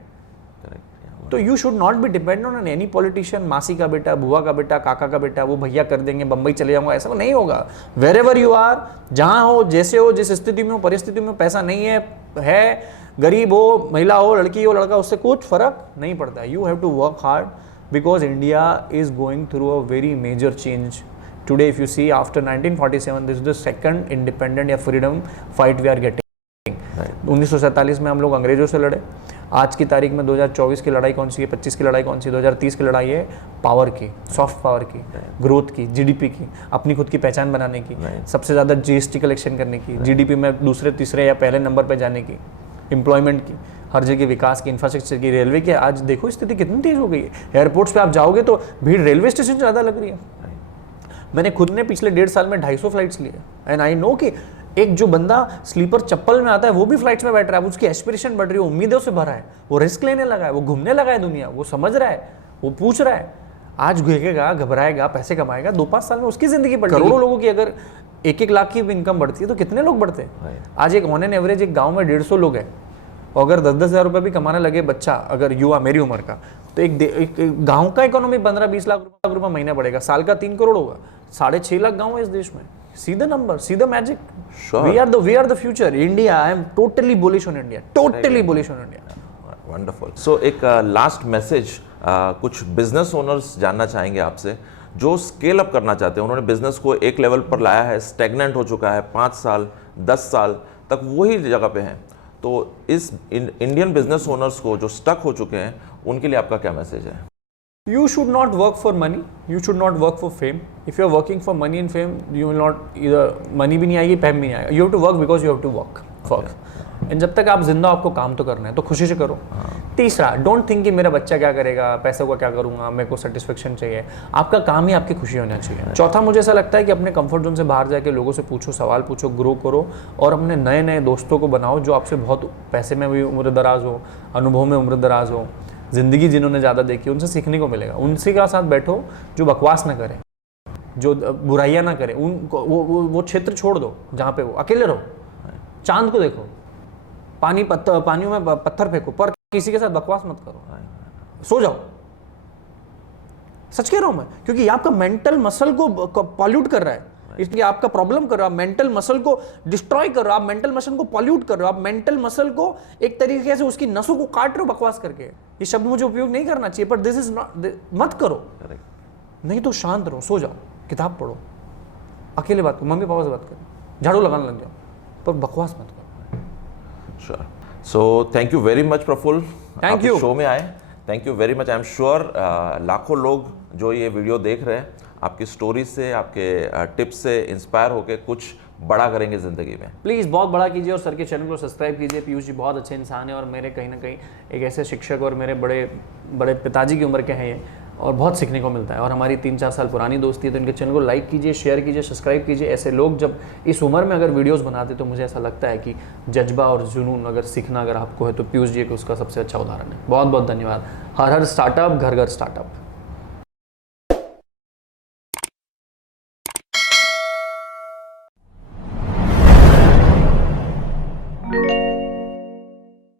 Correct. Yeah. तो you should not be dependent on any politician, मासी का बेटा, बुआ का बेटा, काका का बेटा, वो भैया कर देंगे, बम्बई चले जाऊंगा, ऐसा नहीं होगा। Wherever you are, जहाँ हो, जैसे हो, जिस स्थिति में हो, परिस्थिति में, पैसा नहीं है, गरीब हो, महिला हो, लड़की हो, लड़का, उससे कुछ फर्क नहीं पड़ता है। You have to work hard because India is going through a very major change. Today, if you see, after 1947, this is the second independent या freedom fight we are getting. 1947 में हम लोग अंग्रेजों से लड़े. आज की तारीख में 2024 की लड़ाई कौन सी है, 25 की लड़ाई कौन सी है, 2030 की लड़ाई है पावर की, सॉफ्ट पावर की, ग्रोथ की, जीडीपी की, अपनी खुद की पहचान बनाने की, सबसे ज़्यादा जीएसटी कलेक्शन करने की, जीडीपी में दूसरे तीसरे या पहले नंबर पर जाने की, एम्प्लॉयमेंट की, हर जगह विकास की, इंफ्रास्ट्रक्चर की, रेलवे की. आज देखो स्थिति कितनी तेज हो गई है. एयरपोर्ट्स पे आप जाओगे तो भीड़ रेलवे स्टेशन ज़्यादा लग रही है. मैंने खुद ने पिछले 1.5 साल में 250 फ्लाइट्स लिए. एंड आई नो कि एक जो बंदा स्लीपर चप्पल में आता है वो भी फ्लाइट्स में बैठ रहा है. उसकी एस्पिरेशन बढ़ रही है, उम्मीदों से भरा है, वो रिस्क लेने लगा है, वो घूमने लगा है दुनिया, वो समझ रहा है, वो पूछ रहा है. आज घुएगा, घबराएगा, पैसे कमाएगा, 2-5 साल में उसकी जिंदगी बढ़. करोड़ों लोगों की अगर 1-1 लाख की इनकम बढ़ती है तो कितने लोग बढ़ते हैं. आज एक ऑन एन एवरेज एक गाँव में 150 लोग हैं, और अगर 10-10 हज़ार रुपये भी कमाने लगे बच्चा, अगर युवा मेरी उम्र का, तो एक गांव का इकोनॉमी 15-20 लाख रुपए महीना बढ़ेगा. साल का 3 करोड़ होगा. 6.5 लाख गांव है इस देश में. See the number, see the magic. We are the future. India, I am totally bullish on India, totally bullish on India. Wonderful. So एक लास्ट मैसेज कुछ बिजनेस ओनर्स जानना चाहेंगे आपसे जो स्केल अप करना चाहते हैं. उन्होंने बिजनेस को एक लेवल पर लाया है, स्टेगनेंट हो चुका है, 5 साल 10 साल तक वही जगह पे हैं. तो इस इंडियन बिजनेस ओनर्स को जो स्टक हो चुके हैं उनके लिए आपका क्या मैसेज है? You should not work for money. You should not work for fame. If you are working for money and fame, you will not either money भी नहीं आएगी, fame भी नहीं आएगा. You have to work because you have to work. And जब तक आप जिंदा हो, आपको काम तो करना है, तो खुशी से करो. तीसरा, डोंट थिंक कि मेरा बच्चा क्या करेगा, पैसे को क्या करूंगा, मेरे को सेटिस्फेक्शन चाहिए. आपका काम ही आपकी खुशी होना चाहिए. चौथा, मुझे ऐसा लगता है कि अपने कंफर्ट जोन से बाहर जाके लोगों से पूछो, सवाल पूछो, ग्रो करो, और अपने नए नए दोस्तों को बनाओ जो आपसे बहुत पैसे में भी उम्र दराज हो, अनुभव में उम्र दराज हो, जिंदगी जिन्होंने ज़्यादा देखी, उनसे सीखने को मिलेगा. उनसे के साथ बैठो जो बकवास ना करें, जो बुराइयाँ ना करें. उनको वो क्षेत्र छोड़ दो जहाँ पे वो अकेले रहो. चांद को देखो, पानियों में पत्थर फेंको, पर किसी के साथ बकवास मत करो. सो जाओ. सच कह रहा हूं मैं, क्योंकि ये आपका मेंटल मसल को पॉल्यूट कर रहा है. इसलिए आपका प्रॉब्लम कर रहा है. आप मेंटल मसल को डिस्ट्रॉय कर रहे हो, आप मेंटल मसल को पॉल्यूट कर रहे हो, आप मेंटल मसल को एक तरीके से उसकी नसों को काट रहे हो बकवास करके. ये शब्द मुझे उपयोग नहीं करना चाहिए, पर दिस इज नॉट. मत करो. नहीं तो शांत रहो, सो जाओ, किताब पढ़ो, अकेले बात करो, मम्मी पापा से बात करो, झाड़ू लगाने लग जाओ, पर बकवास मत करो. Sure. So thank you very much Praful, thank you show में आए. Thank you very much. I am sure लाखों लोग जो ये वीडियो देख रहे हैं आपकी स्टोरी से, आपके टिप्स से इंस्पायर होकर कुछ बड़ा करेंगे ज़िंदगी में. प्लीज़ बहुत बड़ा कीजिए और सर के चैनल को सब्सक्राइब कीजिए. पीयूष जी बहुत अच्छे इंसान हैं और मेरे कहीं ना कहीं एक ऐसे शिक्षक और मेरे बड़े पिताजी की उम्र के हैं ये, और बहुत सीखने को मिलता है. और हमारी 3-4 साल पुरानी दोस्ती है, तो इनके चैनल को लाइक कीजिए, शेयर कीजिए, सब्सक्राइब कीजिए. ऐसे लोग जब इस उम्र में अगर वीडियोस बनाते तो मुझे ऐसा लगता है कि जज्बा और जुनून अगर सीखना अगर आपको है तो पीयूष जी को उसका सबसे अच्छा उदाहरण है. बहुत बहुत धन्यवाद. हर स्टार्टअप, घर घर स्टार्टअप.